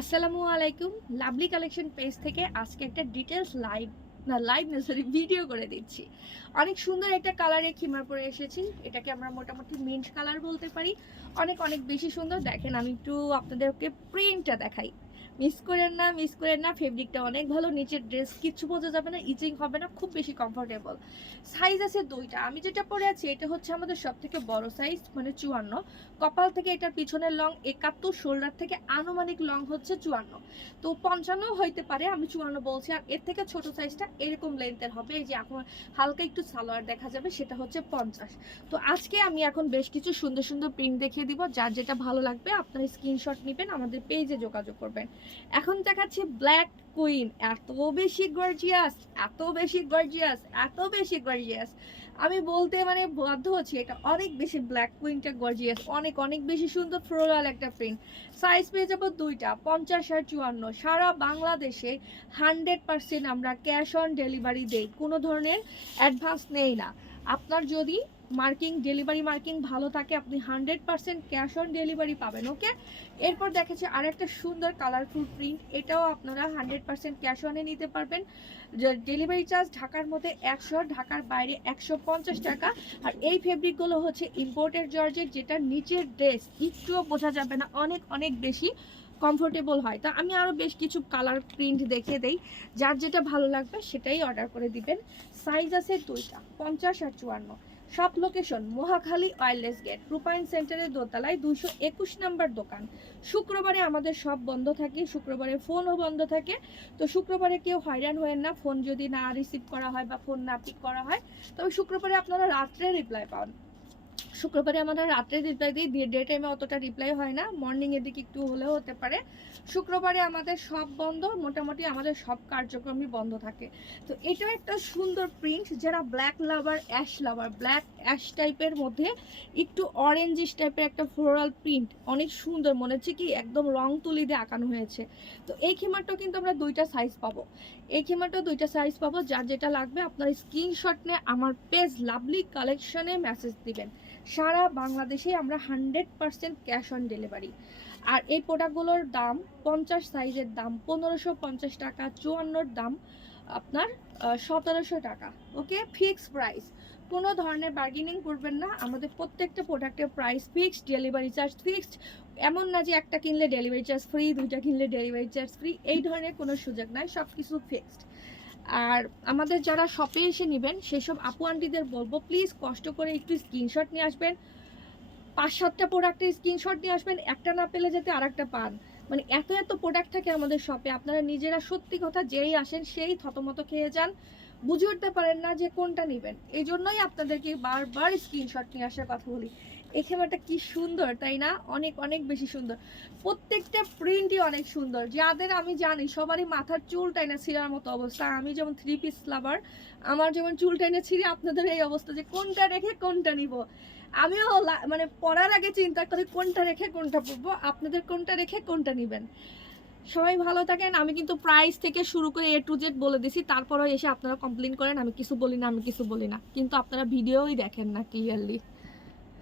আসসালামু আলাইকুম। Lovely collection page থেকে আজকে একটা ডিটেলস লাইভ না সরি ভিডিও করে দিচ্ছি। অনেক সুন্দর একটা কালারে খিমার পরে এসেছি। এটাকে আমরা মোটামুটি মিন্ট কালার বলতে পারি। অনেক অনেক বেশি সুন্দর। দেখেন আমি একটু আপনাদেরকে প্রিন্টটা দেখাই। মিস করেন না ফেব্রিকটা অনেক ভালো। নিচের ড্রেস কিচ্ছু বোঝা যাবে না, ইচিং হবে না, খুব বেশি কমফোর্টেবল। সাইজ আছে দুইটা। আমি যেটা পরে আছি এটা হচ্ছে আমাদের সবথেকে বড় সাইজ, মানে 54। কপাল থেকে এটার পিছনের লং 71, শোল্ডার থেকে আনুমানিক লং হচ্ছে 54। তো 55 হইতে পারে, আমি 54 বলছি। আর এর থেকে ছোট সাইজটা এরকম লেন্থের হবে, এই যে এখন হালকা একটু সালোয়ার দেখা যাবে, সেটা হচ্ছে 50। তো আজকে আমি এখন বেশ কিছু সুন্দর সুন্দর প্রিন্ট দেখিয়ে দিব। যার যেটা ভালো লাগবে আপনার স্ক্রিনশট নেবেন, আমাদের পেজে যোগাযোগ করবেন। এখন দেখাচ্ছি ব্ল্যাক কুইন। এত বেশি গর্জিয়াস, এত বেশি গর্জিয়াস, এত বেশি গর্জিয়াস, আমি বলতে মানে বাধ্য হচ্ছি, এটা অনেক বেশি ব্ল্যাক কুইনটা গর্জিয়াস, অনেক অনেক বেশি সুন্দর ফ্লোরাল একটা প্রিন্ট। সাইজ পেয়ে যাবো দুইটা, 50 আর 54। সারা বাংলাদেশে 100% আমরা ক্যাশ অন ডেলিভারি দেই, কোনো ধরনের অ্যাডভান্স নেই না। আপনার যদি ডেলিভারি মার্কিং ভালো থাকে, আপনি 100% ক্যাশ অন ডেলিভারি পাবেন। ওকে, এরপর দেখেছি আরেকটা সুন্দর কালারফুল প্রিন্ট, এটাও আপনারা 100% ক্যাশ অনে নিতে পারবেন। ডেলিভারি চার্জ ঢাকার মধ্যে 100, ঢাকার বাইরে 150 টাকা। আর এই ফেব্রিকগুলো হচ্ছে ইম্পোর্টেড জর্জেট, যেটা নিচের ড্রেস একটুও বোঝা যাবে না, অনেক অনেক বেশি কমফোর্টেবল হয়। তা আমি আরও বেশ কিছু কালার প্রিন্ট দেখিয়ে দেই, যার যেটা ভালো লাগবে সেটাই অর্ডার করে দিবেন। সাইজ আছে দুইটা, 50 আর 54। সব লোকেশন মহাখালী ওয়্যারলেস গেট, রূপায়ণ সেন্টারের দোতলায় 221 নম্বর দোকান। শুক্রবারে আমাদের সব বন্ধ থাকে, শুক্রবারে ফোনও বন্ধ থাকে। তো শুক্রবারে কেউ হয়রান হয়েন না, ফোন যদি না রিসিভ করা হয় বা ফোন না পিক করা হয়, তবে শুক্রবারে আপনারা রাত্রে রিপ্লাই পান। শুক্রবারে আমাদের রাত্রে রিপ্লাই দিই, ডে টাইমে অতটা রিপ্লাই হয় না, মর্নিংয়ের দিকে একটু হলেও হতে পারে। শুক্রবারে আমাদের সব বন্ধ, মোটামুটি আমাদের সব কার্যক্রমই বন্ধ থাকে। তো এটা একটা সুন্দর প্রিন্ট, যারা ব্ল্যাক লাভার, ব্ল্যাক অ্যাশ টাইপের মধ্যে একটু অরেঞ্জিশ টাইপের একটা ফ্লোরাল প্রিন্ট, অনেক সুন্দর, মনে হচ্ছে কি একদম রং তুলি দিয়ে আঁকানো হয়েছে। তো এই খিমারটাও কিন্তু আমরা দুইটা সাইজ পাবো, যার যেটা লাগবে আপনার স্ক্রিনশট নিয়ে আমার পেজ লাভলি কালেকশনে মেসেজ দিবেন। সারা বাংলাদেশে আমরা 100% ক্যাশ অন ডেলিভারি। আর এই প্রোডাক্টগুলোর দাম, 50 সাইজের দাম 1550 টাকা, 54 দাম আপনার 1700 টাকা। ওকে, ফিক্সড প্রাইস, কোনো ধরনের বার্গেনিং করবেন না। আমাদের প্রত্যেকটা প্রোডাক্টের price fixed, delivery charge fixed. এমন না যে একটা কিনলে ডেলিভারি চার্জ ফ্রি, দুইটা কিনলে ডেলিভারি চার্জ ফ্রি, এই ধরনের কোনো সুযোগ নাই, সব কিছু ফিক্সড। আর আমাদের যারা শপে এসে নেবেন সেসব আপু আন্টিদের বলবো, প্লিজ কষ্ট করে একটু স্ক্রিনশট নিয়ে আসবেন। 5-7টা প্রোডাক্টের স্ক্রিনশট নিয়ে আসবেন, একটা না পেলে যাতে আর একটা পান। মানে এত এত প্রোডাক্ট থাকে আমাদের শপে, আপনারা নিজেরা সত্যি কথা যেই আসেন সেই থতমত খেয়ে যান, বুঝে উঠতে পারেন না যে কোনটা নেবেন। এই জন্যই আপনাদেরকে বারবার স্ক্রিনশট নিয়ে আসার কথা বলি। এই খেমাটা কি সুন্দর, তাই না? অনেক অনেক বেশি সুন্দর, প্রত্যেকটা প্রিন্টই অনেক সুন্দর। যাদের আমি জানি সবারই মাথার চুল টাইনা ছিঁড়ার মতো অবস্থা, আমি যেমন 3 পিস লাভার, আমার যেমন চুল টাইনা ছিঁড়ে, আপনাদের এই অবস্থা যে কোনটা রেখে কোনটা নিব। আমিও মানে পড়ার আগে চিন্তা করি কোনটা রেখে কোনটা পরবো, আপনাদের কোনটা রেখে কোনটা নেবেন। সবাই ভালো থাকেন। আমি কিন্তু প্রাইস থেকে শুরু করে A to Z বলে দিছি, তারপরেও এসে আপনারা কমপ্লেন করেন আমি কিছু বলি না, কিন্তু আপনারা ভিডিওই দেখেন না ক্লিয়ারলি।